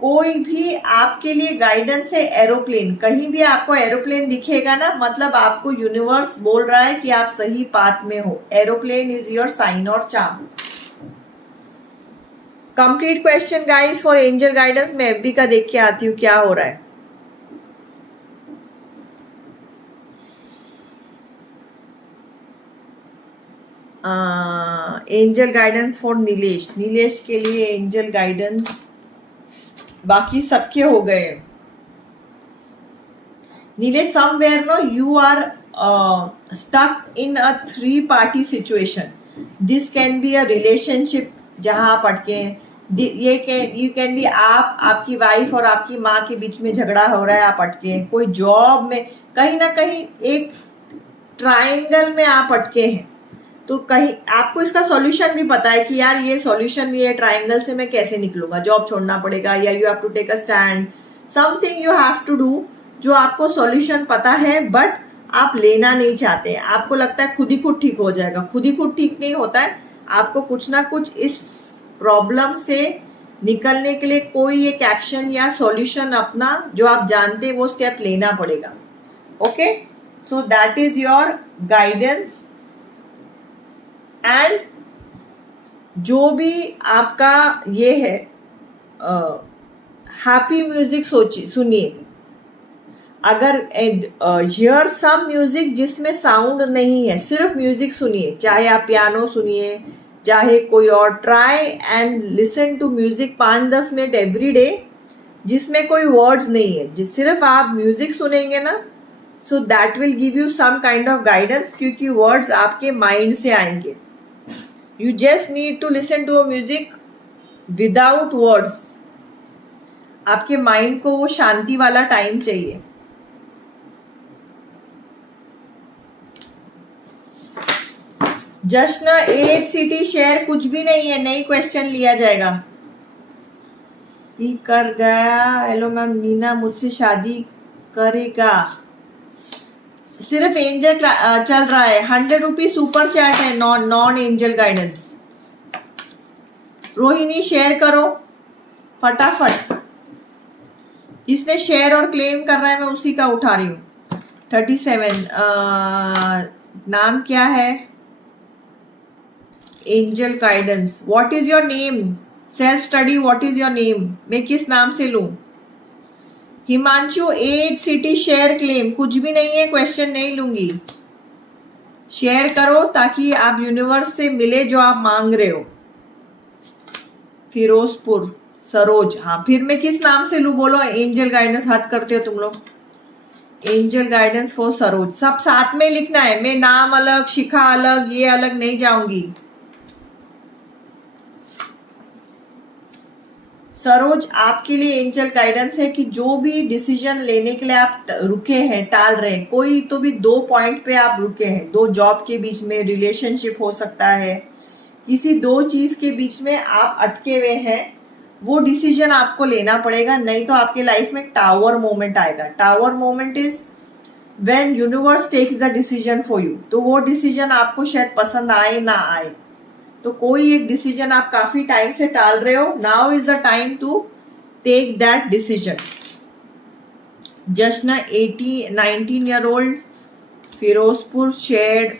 कोई भी आपके लिए गाइडेंस है एरोप्लेन। कहीं भी आपको एरोप्लेन दिखेगा ना, मतलब आपको यूनिवर्स बोल रहा है कि आप सही पाथ में हो। एरोप्लेन इज योर साइन और charm. Complete question guys for angel guidance. मैं एफबी का देख के आती हूँ क्या हो रहा है। Angel guidance for Nilesh. Nilesh के लिए एंजल गाइडेंस। बाकी सबके हो गए। Nilesh, somewhere no you are stuck in a 3-party situation. This can be a relationship जहां आप अटके हैं, यू कैन बी आप, आपकी वाइफ और आपकी माँ के बीच में झगड़ा हो रहा है, आप अटके हैं। कोई जॉब में कहीं ना कहीं एक ट्रायंगल में आप अटके हैं। तो कहीं आपको इसका सॉल्यूशन भी पता है कि यार ये सॉल्यूशन, ये ट्रायंगल से मैं कैसे निकलूंगा, जॉब छोड़ना पड़ेगा या you have to take a stand, something you have to do, जो आपको सॉल्यूशन पता है बट आप लेना नहीं चाहते। आपको लगता है खुद ही खुद ठीक हो जाएगा। खुद ही खुद ठीक नहीं होता है, आपको कुछ ना कुछ इस प्रॉब्लम से निकलने के लिए कोई एक एक्शन या सॉल्यूशन अपना, जो आप जानते हैं वो स्टेप लेना पड़ेगा। Okay, so that is your guidance. And जो भी आपका ये है, हैप्पी म्यूजिक सुनिए। अगर हियर सम म्यूजिक जिसमें साउंड नहीं है, सिर्फ म्यूजिक सुनिए। चाहे आप पियानो सुनिए, चाहे कोई और, try and listen to music 5-10 minute every day, जिसमें कोई वर्ड्स नहीं है, सिर्फ आप म्यूजिक सुनेंगे ना, so that will give you some kind of guidance, क्योंकि वर्ड्स आपके माइंड से आएंगे। You just need to listen to a music without words. आपके माइंड को वो शांति वाला टाइम चाहिए। जश्न एज सिटी शेयर कुछ भी नहीं है, नई क्वेश्चन लिया जाएगा। ही कर गया। हेलो मैम, नीना मुझसे शादी करेगा। सिर्फ एंजल चल रहा है। 100 रुपीज सुपर चैट है, non angel guidance. Rohini share करो फटाफट। इसने शेयर और क्लेम कर रहा है, मैं उसी का उठा रही हूँ। 37 नाम क्या है? Angel guidance. What is your name? Self study, what is your name? मैं किस नाम से लूं? Himanshu age city share claim कुछ भी नहीं है, क्वेश्चन नहीं लूंगी। शेयर करो ताकि आप यूनिवर्स से मिले जो आप मांग रहे हो। फिरोजपुर सरोज। हाँ, फिर मैं किस नाम से लूं बोलो? एंजल गाइडेंस हद करते हो तुम लोग। एंजल गाइडेंस फॉर सरोज, सब साथ में लिखना है। मैं नाम अलग, शिखा अलग, ये अलग नहीं जाऊंगी। सरोज, आपके लिए एंजल गाइडेंस है कि जो भी डिसीजन लेने के लिए आप रुके हैं, टाल रहे हैं, कोई तो भी 2 पॉइंट पे आप रुके हैं, 2 जॉब के बीच में, रिलेशनशिप हो सकता है, किसी 2 चीज के बीच में आप अटके हुए हैं, वो डिसीजन आपको लेना पड़ेगा, नहीं तो आपके लाइफ में टावर मोमेंट आएगा। Tower moment is when universe takes the decision for you. तो वो डिसीजन आपको शायद पसंद आए ना आए, तो कोई एक डिसीजन आप काफी टाइम से टाल रहे हो, now is the time to take that decision. Jashn 19 year old, Ferozepur, shade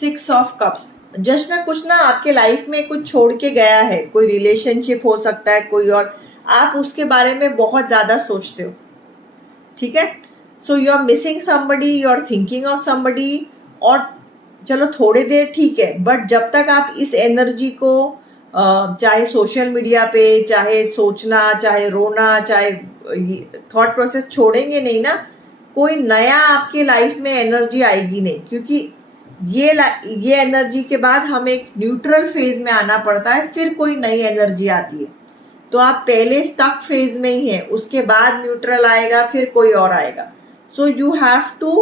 6 of cups. Jashn, कुछ ना आपके लाइफ में कुछ छोड़ के गया है, कोई रिलेशनशिप हो सकता है, कोई और, आप उसके बारे में बहुत ज्यादा सोचते हो, ठीक है। So you are missing somebody, you are thinking of somebody, और चलो थोड़ी देर ठीक है, बट जब तक आप इस एनर्जी को चाहे सोशल मीडिया पे, चाहे सोचना, चाहे रोना, चाहे थॉट प्रोसेस छोड़ेंगे नहीं ना, कोई नया आपके लाइफ में एनर्जी आएगी नहीं, क्योंकि ये एनर्जी के बाद हमें एक न्यूट्रल फेज में आना पड़ता है, फिर कोई नई एनर्जी आती है। तो आप पहले स्टक फेज में ही है, उसके बाद न्यूट्रल आएगा, फिर कोई और आएगा। So you have to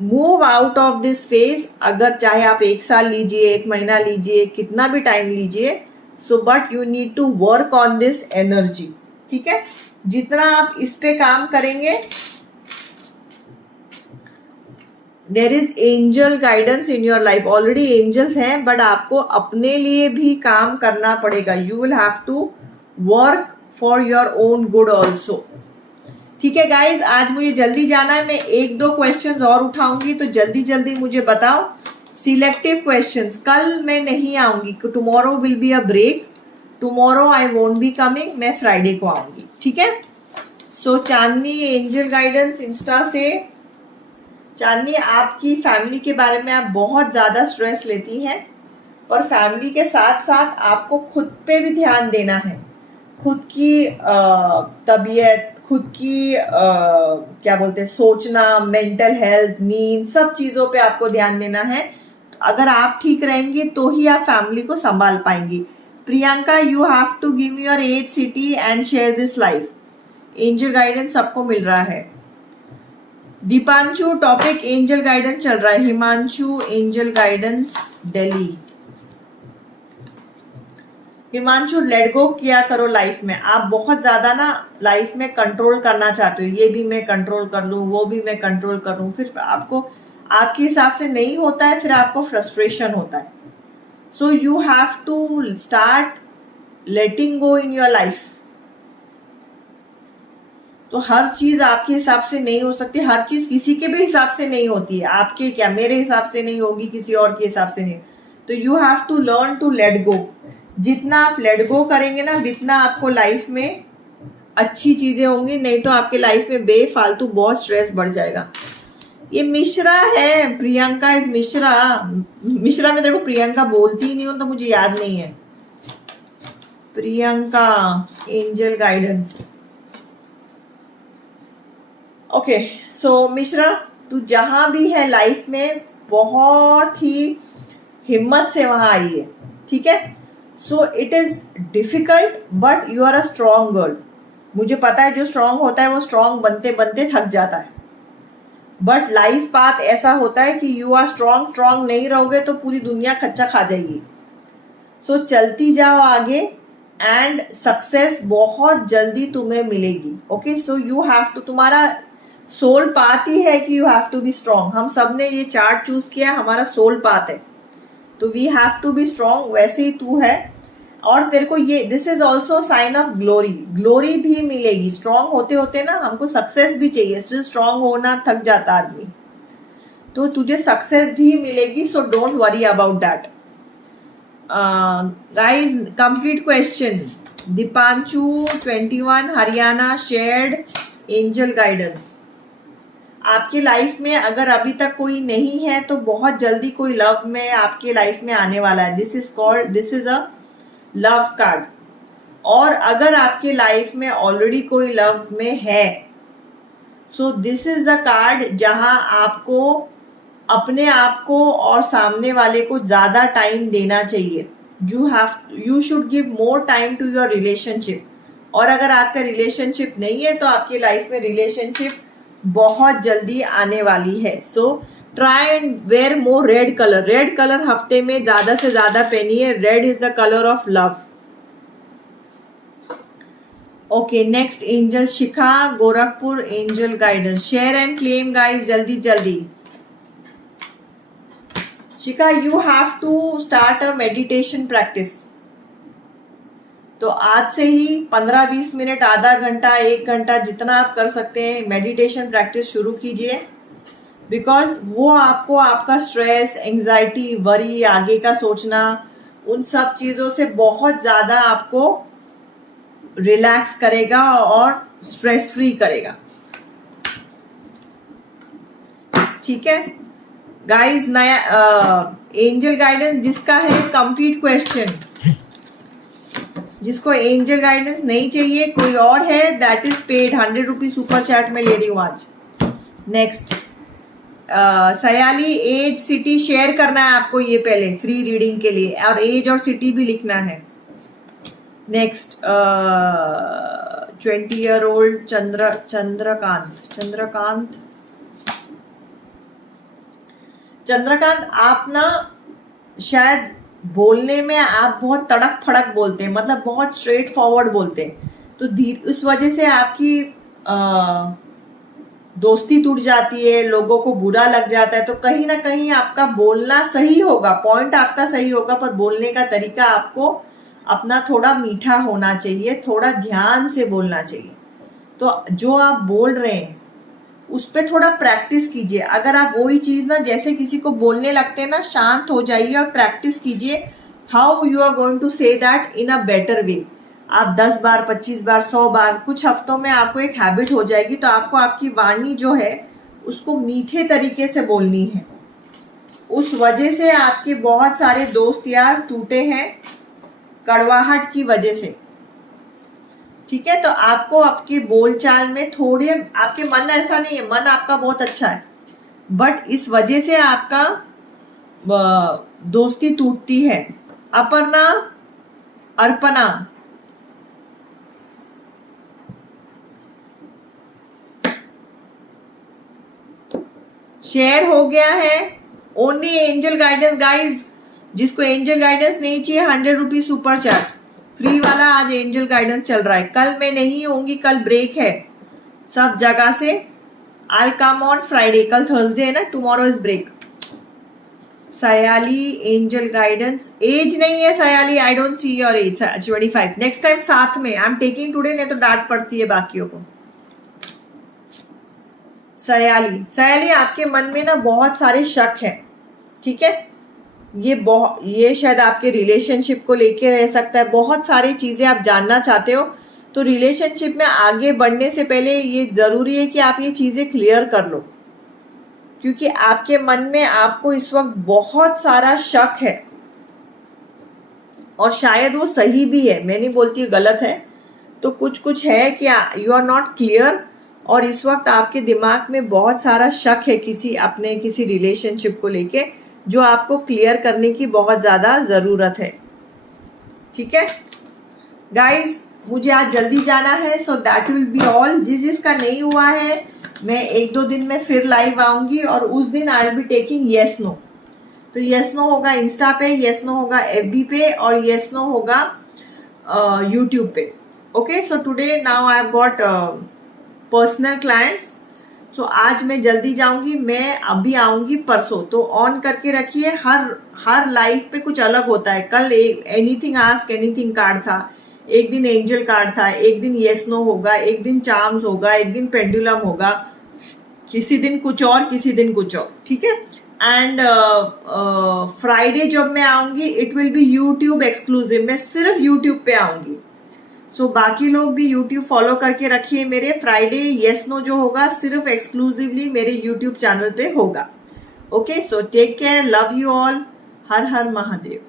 move out of this phase. अगर चाहे आप 1 साल लीजिए, 1 महीना लीजिए, कितना भी टाइम लीजिए, so but you need to work on this energy, ठीक है। जितना आप इस पे काम करेंगे, there is angel guidance in your life. Already angels हैं, बट आपको अपने लिए भी काम करना पड़ेगा। You will have to work for your own good also, ठीक है गाइज। आज मुझे जल्दी जाना है, मैं 1-2 क्वेश्चंस और उठाऊंगी, तो जल्दी जल्दी मुझे बताओ। सिलेक्टिव क्वेश्चंस, कल मैं नहीं आऊंगी, tomorrow will be a break, tomorrow I won't be coming, मैं फ्राइडे को आऊंगी, ठीक है। So Chandni angel guidance insta से। चांदनी, आपकी फैमिली के बारे में आप बहुत ज्यादा स्ट्रेस लेती हैं, पर फैमिली के साथ साथ आपको खुद पे भी ध्यान देना है। खुद की तबीयत, खुद की क्या बोलते हैं, सोचना, मेंटल हेल्थ, नींद, सब चीजों पे आपको ध्यान देना है। अगर आप ठीक रहेंगे तो ही आप फैमिली को संभाल पाएंगी। Priyanka, you have to give your age, city and share this life. Angel guidance सबको मिल रहा है। दीपांशु, टॉपिक एंजल गाइडेंस चल रहा है। Himanshu, angel guidance Delhi. Himanshu, let go किया करो लाइफ में। आप बहुत ज्यादा ना लाइफ में कंट्रोल करना चाहते हो, ये भी मैं कंट्रोल कर लूं, वो भी मैं कंट्रोल कर लूं, फिर आपको आपके हिसाब से नहीं होता है, फिर आपको फ्रस्ट्रेशन होता है। So you have to start letting go in your life. तो हर चीज आपके हिसाब से नहीं हो सकती, हर चीज किसी के भी हिसाब से नहीं होती है। आपके क्या, मेरे हिसाब से नहीं होगी, किसी और के हिसाब से नहीं। तो you have to learn to let go. जितना आप लेट गो करेंगे ना, जितना आपको लाइफ में अच्छी चीजें होंगी, नहीं तो आपके लाइफ में बेफालतू बहुत स्ट्रेस बढ़ जाएगा। ये मिश्रा है, प्रियंका इज मिश्रा। मिश्रा में तेरे को प्रियंका बोलती ही नहीं हूं, तो मुझे याद नहीं है। Priyanka, angel guidance. ओके, सो मिश्रा, तू जहां भी है लाइफ में बहुत ही हिम्मत से वहां आई है, ठीक है। So it is difficult, but you are a strong girl. मुझे पता है जो स्ट्रॉन्ग होता है वो स्ट्रॉन्ग बनते बनते थक जाता है, बट लाइफ पाथ ऐसा होता है कि यू आर स्ट्रॉन्ग नहीं रहोगे तो पूरी दुनिया कच्चा खा जाएगी। सो चलती जाओ आगे, एंड सक्सेस बहुत जल्दी तुम्हें मिलेगी। Okay, so you have to, तुम्हारा सोल पाथ ही है कि you have to be strong. हम सब ने ये चार्ट चूज किया, हमारा सोल पाथ है, तो we have to be strong. वैसे ही तू है, और तेरे को ये, this is also sign of glory. Glory भी मिलेगी। स्ट्रॉन्ग होते होते ना हमको सक्सेस भी चाहिए, सिर्फ स्ट्रॉन्ग होना थक जाता आदमी, तो तुझे सक्सेस भी मिलेगी। So don't worry about that. Guys, complete question. Deepanshu 21 Haryana shared angel guidance. आपकी लाइफ में अगर अभी तक कोई नहीं है तो बहुत जल्दी कोई लव में आपके लाइफ में आने वाला है। This is a love card. और अगर आपके लाइफ में ऑलरेडी कोई लव में है, so this is the card जहां आपको अपने आप को और सामने वाले को ज्यादा टाइम देना चाहिए। You should give more time to your relationship. और अगर आपका रिलेशनशिप नहीं है तो आपकी लाइफ में रिलेशनशिप बहुत जल्दी आने वाली है। So try and wear more red colour. Red colour हफ्ते में ज्यादा से ज्यादा पहनिए। Red is the colour of love. Okay, next angel Shikha, Gorakhpur angel guidance. Share and claim guys, जल्दी जल्दी। Shikha, you have to start a meditation practice. तो आज से ही 15-20 मिनट, आधा घंटा, 1 घंटा, जितना आप कर सकते हैं मेडिटेशन प्रैक्टिस शुरू कीजिए। बिकॉज वो आपको आपका स्ट्रेस, एंजाइटी, वरी, आगे का सोचना, उन सब चीजों से बहुत ज्यादा आपको रिलैक्स करेगा और स्ट्रेस फ्री करेगा। ठीक है गाइस, नया एंजल गाइडेंस जिसका है कंप्लीट क्वेश्चन, जिसको एंजल गाइडेंस नहीं चाहिए, कोई और है, that is paid 100 rupees super chat में ले रही हूँ आज। Next Sayali, age, city share करना है आपको ये पहले फ्री रीडिंग के लिए, और एज और सिटी भी लिखना है। नेक्स्ट 20-year-old चंद्रकांत, आप ना शायद बोलने में आप बहुत तड़क फड़क बोलते हैं, मतलब बहुत स्ट्रेट फॉरवर्ड बोलते हैं, तो इस वजह से आपकी दोस्ती टूट जाती है, लोगों को बुरा लग जाता है। तो कहीं ना कहीं आपका बोलना सही होगा, पॉइंट आपका सही होगा, पर बोलने का तरीका आपको अपना थोड़ा मीठा होना चाहिए, थोड़ा ध्यान से बोलना चाहिए। तो जो आप बोल रहे हैं उस पर थोड़ा प्रैक्टिस कीजिए। अगर आप वही चीज ना जैसे किसी को बोलने लगते हैं ना, शांत हो जाइए और प्रैक्टिस कीजिए how you are going to say that in a better way. आप 10 बार, 25 बार, 100 बार, कुछ हफ्तों में आपको एक हैबिट हो जाएगी। तो आपको आपकी वाणी जो है उसको मीठे तरीके से बोलनी है। उस वजह से आपके बहुत सारे दोस्त यार टूटे हैं, कड़वाहट की वजह से। ठीक है, तो आपको आपके बोलचाल में थोड़े, आपके मन ऐसा नहीं है, मन आपका बहुत अच्छा है, बट इस वजह से आपका दोस्ती टूटती है। अपर्णा, अर्पणा, शेयर हो गया है। ओनली एंजल गाइडेंस गाइज, जिसको एंजल गाइडेंस नहीं चाहिए 100 रुपीज सुपर चैट फ्री वाला। आज एंजल गाइडेंस चल रहा है, कल मैं नहीं होंगी, कल ब्रेक है सब जगह से। आई कम ऑन फ्राइडे, कल थर्सडे है ना, tomorrow is break. Sayali angel guidance, age नहीं है Sayali, I don't see your age 25। Next time साथ में आई एम टेकिंग टुडे, नहीं तो डांट पड़ती है बाकियों को। सयाली आपके मन में ना बहुत सारे शक है। ठीक है, ये शायद आपके रिलेशनशिप को लेके रह सकता है, बहुत सारी चीजें आप जानना चाहते हो। तो रिलेशनशिप में आगे बढ़ने से पहले ये जरूरी है कि आप ये चीजें क्लियर कर लो, क्योंकि आपके मन में आपको इस वक्त बहुत सारा शक है, और शायद वो सही भी है, मैं नहीं बोलती गलत है। तो कुछ है कि यू आर नॉट क्लियर, और इस वक्त आपके दिमाग में बहुत सारा शक है किसी रिलेशनशिप को लेके, जो आपको क्लियर करने की बहुत ज्यादा जरूरत है। ठीक है गाइस, मुझे आज जल्दी जाना है, सो दैट विल बी ऑल। जिसका नहीं हुआ है, मैं 1-2 दिन में फिर लाइव आऊंगी, और उस दिन I will be taking yes no. तो येस नो होगा इंस्टा पे, येस नो होगा एफबी पे, और येस नो होगा यूट्यूब पे। Okay, so today now I have got personal clients. So आज मैं जल्दी जाऊंगी, मैं अभी आऊंगी परसों। तो ऑन करके रखिए, हर लाइफ पे कुछ अलग होता है। कल एनीथिंग आस्क एनीथिंग कार्ड था, एक दिन एंजल कार्ड था, एक दिन येस नो होगा, एक दिन चार्म्स होगा, एक दिन पेंडुलम होगा, किसी दिन कुछ और, किसी दिन कुछ और। ठीक है, एंड फ्राइडे जब मैं आऊंगी it will be YouTube exclusive, मैं सिर्फ यूट्यूब पे आऊंगी। सो बाकी लोग भी यूट्यूब फॉलो करके रखिए मेरे। फ्राइडे येस नो जो होगा सिर्फ एक्सक्लूसिवली मेरे यूट्यूब चैनल पे होगा। Okay, so take care, love you all, हर हर महादेव।